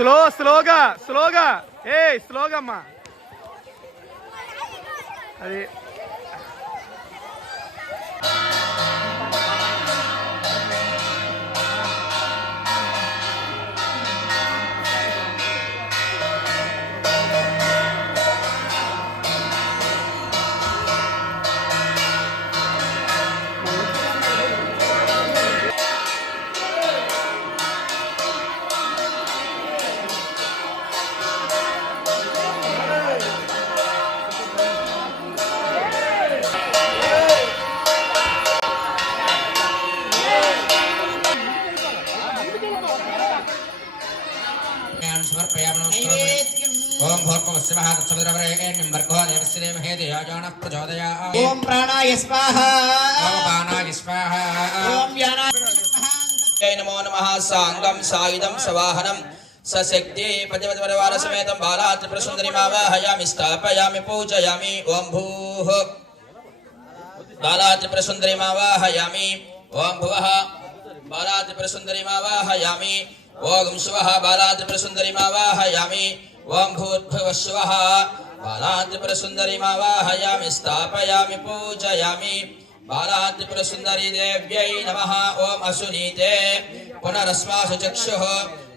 స్లోగా స్లోగా అమ్మా అది ओम भूर्भुवस्सुः तत्सवितुर्वरेण्यं भर्गो देवस्य धीमहि धियो यो नः प्रचोदयात् ओम प्राणाय स्वाहा ओम अपानाय स्वाहा ओम व्यानाय जय नमो नमः सांगम सायुधं सवाहनं सशक्ति पतिपतिपरिवार समेतं बाला त्रिपुरसुन्दरी आवाहयामि स्थापयामि पूजयामि ओम भूः बाला त्रिपुरसुन्दरी आवाहयामि ओम भुवः बाला त्रिपुरसुन्दरी आवाहयामि ओम शिवः बाला त्रिपुरसुन्दरी आवाहयामि ओम भूर्भुवः शिवः बाला त्रिपुरसुन्दरी आवाहयामि स्थापयामि पूजयामि बाला त्रिपुरसुन्दरी देव्यै नमः ओम असुनीते पुनरस्मासु चक्षुः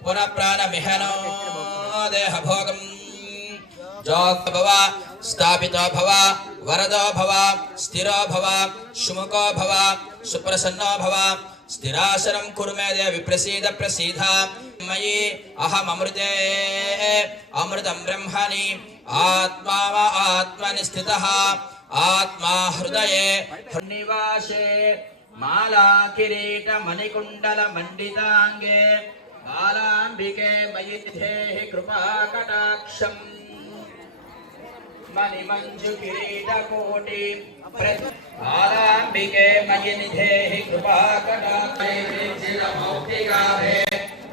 पुनः प्राणमिहनो देहभोगं जोग भव स्थापितो भव वरदो भव स्थिरो भव सुमुखो भव सुप्रसन्नो भव स्थिरासनं कुरु मे देवि प्रसीद प्रसीद मयि अहममृते अमृतं ब्रह्मणि आत्मा वा आत्मनि स्थितः आत्मा हृदये निवासे माला किरीट मणिकुण्डल मण्डिताङ्गे बालाम्बिके मयि देहि कृपाकटाक्षम् मणिमञ्जु किरीटकोटि बालाम्बिके मयि निधेहि कृपाकटाक्षे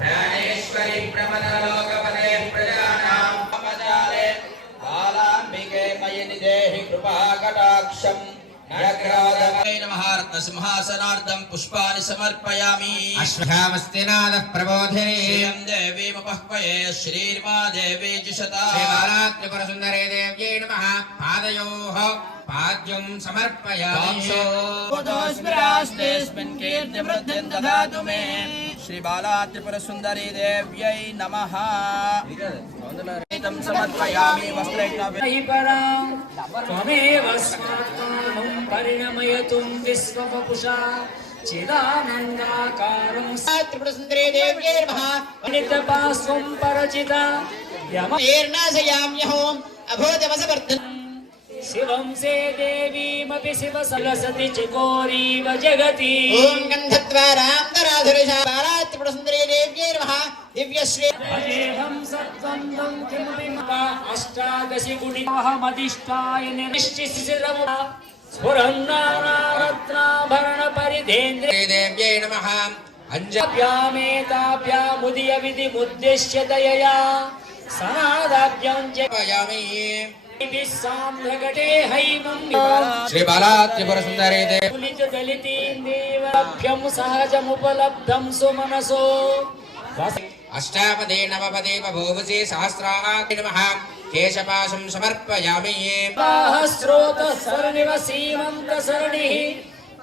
प्राणेश्वरि प्रमदलोकपदे प्रजानां ममजाले बालाम्बिके मयि निधेहि कृपाकटाक्षम् नमः रत्नसिंहासनार्धं पुष्पाणि समर्पयामि अश्वत्थामस्तिनादः प्रबोधिनी श्रियं देवीमुपह्वये श्रीर्मा देवी जुषता श्रीबाला त्रिपुरसुन्दरी देव्यै नमः पादयोः पाद्यं समर्पयामि तस्मिन् कीर्तिवृद्धिं ददातु मे श्रीबाला त्रिपुरसुन्दरी देव्यै नमः समर्पयामि त्वमेव स्वात्मानं परिणमयतुं विश्ववपुषा चिदानन्दाकारं त्रिपुरसुन्दरी देव्यै नमः अनितपास्वं परचिता यमर्नाशयाम्यहोम अभूतवसवर्धन शिवं से देवीमपि शिवसलसति चकोरीव जगति ओम गन्धद्वारां दराधुरिषा बाला त्रिपुरसुन्दरी देव्यै नमः दिव्यश्री अजेहं सत्त्वं दं किमपि मता अष्टादशि गुणिमहमधिष्ठाय निश्चितशिरमुखा स्फुरन्नानारत्नाभरण परिधेन्द्रे देव्यै नमः अञ्जभ्यामेताभ्यामुदीय विधिमुद्दिश्य दयया सनादाभ्यां अंजयामि साम्भ्रगटे हैमं श्रीबाला त्रिपुरसुन्दरी देवी दलितीन्द्रेवाभ्यं सहजमुपलब्धं सुमनसो अष्टापदे नवपदे बभूवसि सहस्राणि नमः केशपाशं समर्पयामि स्रोतसरणिव सीमन्तसरणिः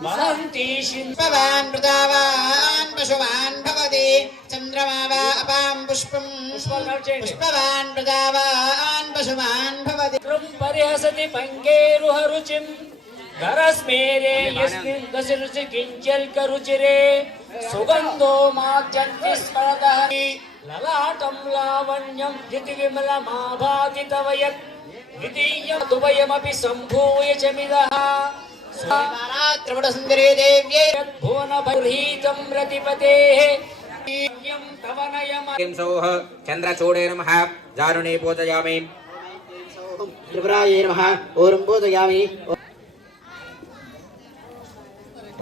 महन्ती पुष्पवान् वृतावान् पशुवान् भवति चन्द्रमा वा अपां पुष्पं पुष्पवान् वृतावान् पशुवान् भवति परिहसति पङ्केरुहरुचिं धरस्मेरे यस्मिन् दशरुचि किञ्चल्करुचिरे सुगन्धो मार्जन्ति स्मरतः ललाटं लावण्यं धृतिविमलमाभाति तव यत् द्वितीयं द्वयमपि सम्भूय च मिदः बाला त्रिपुरसुन्दरी देव्यै भुवनबर्हीतं रतिपतेः तव नयम सौः चन्द्रचूडे नमः दारुणे पूजयामि त्रिपुरायै नमः ओम पूजयामि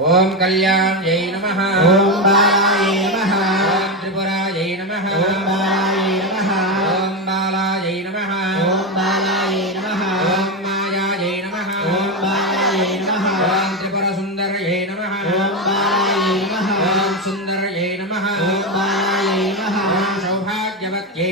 ओम कल्याण्यै नमः ओम बालायै नमः ओम त्रिपुरायै नमः ओम बालायै नमः ओम बालायै नमः ओम बालायै नमः ओम मायायै नमः ओम बालायै नमः ओम त्रिपुरसुन्दर्यै नमः ओम बालायै नमः ओम सुन्दर्यै नमः ओम बालायै नमः ओम सौभाग्यवत्यै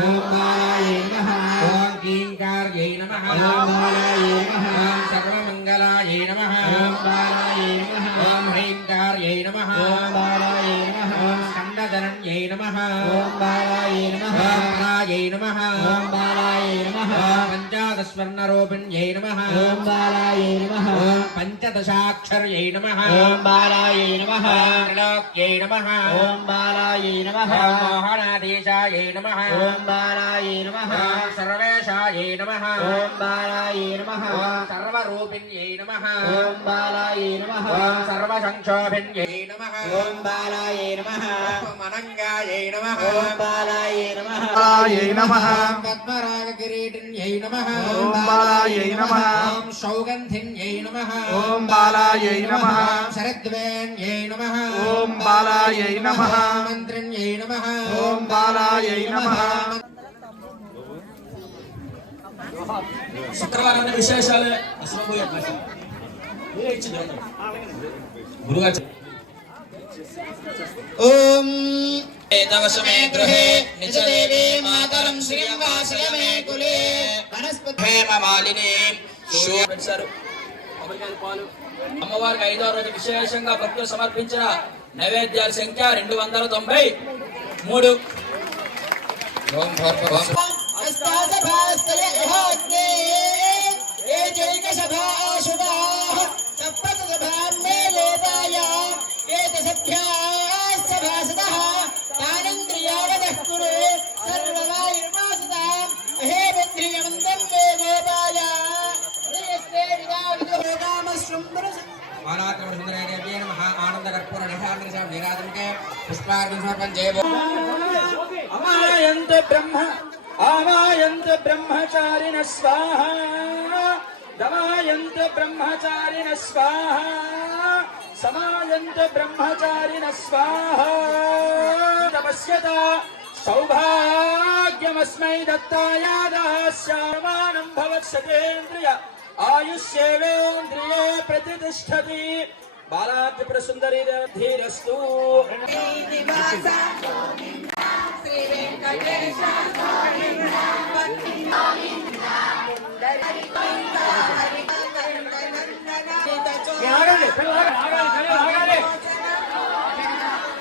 ఓం బాలాయై నమః ఓం కింకార్యై నమః ఓం బాలాయై నమః ఓం సర్వమంగళాయై నమః ఓం బాలాయై నమః ఓం హ్రీంకార్యై నమః ఓం బాలాయై నమః ఓం స్కందధరణ్యై నమః ఓం బాలాయై నమః ఓం ప్రాయై నమః ఓం బాలాయై నమః ఓం పంచాదశవర్ణరూపిణ్యై నమః ఓం బాలాయై నమః ఓం పంచదశాక్షర్యై నమః ఓం బాలాయై నమః ఓం త్రిలోక్యై నమః ఓం బాలాయై నమః ఓం మోహనాధీశాయై నమః ఓం బాలాయై నమః ఓం సర్వేశాయై నమః ఓం బాలాయై నమః ఓం సర్వరూపిణ్యై నమః ఓం బాలాయై నమః ఓం సర్వసంక్షోభిణ్యై నమః ఓం బాలాయై నమః ఓం అనంగాయై నమః ఓం బాలాయై నమః బాలాయై నమః ఓం పద్మరాగకిరీటిన్యై నమః ఓం బాలాయై నమః ఓం సౌగంధిన్యై నమః ఓం బాలాయై నమః ఓం శరద్వేన్యై నమః ఓం బాలాయై నమః మంత్రిన్యై నమః ఓం బాలాయై నమః శుక్రవారం విశేషాలు అసలు గురుగారు ఓం ఏతవశమే గృహే నిజదేవే మాతరం శ్రియం వాసయమే కులే వనస్పతి హేమమాలిని పెట్టారు పాలు అమ్మవారికి 5వ రోజు విశేషంగా భక్తులు సమర్పించిన నైవేద్యాల సంఖ్య 293. ఓం భర్గవం అష్టాదభాస్తయ యహాగ్నే ఏజైక సభాశుభాః సప్తసభాం మే లోపాయ ఏతసభ్యాః సభాసదః తానింద్రియావదః కురు సర్వవాయుర్వాసుదాం హే బుద్ధియమంతం మే లోపాయ శ్రేయస్తే విదావిదో కామశ్రుందర బాలాత్రిపురసుందరీ దేవ్యై నమః ఆనందకర్పూర నిహాంద్రశం నీరాజంకే పుష్పార్ఘ్యం సమర్పంచేవ ఆమాయంత బ్రహ్మచారిణ స్వాహ దమాయంత బ్రహ్మచారిణ స్వాహ సమాయంత బ్రహ్మచారిణ స్వాహ తపస్యత సౌభాగ్యమస్మై దత్తాయాదాస్యామానం భవత్సతేంద్రియ ఆయుష్యేవేంద్రియే ప్రతిష్టతి బాలాత్రిపుర సుందరీ ధీరస్తు ఆగండి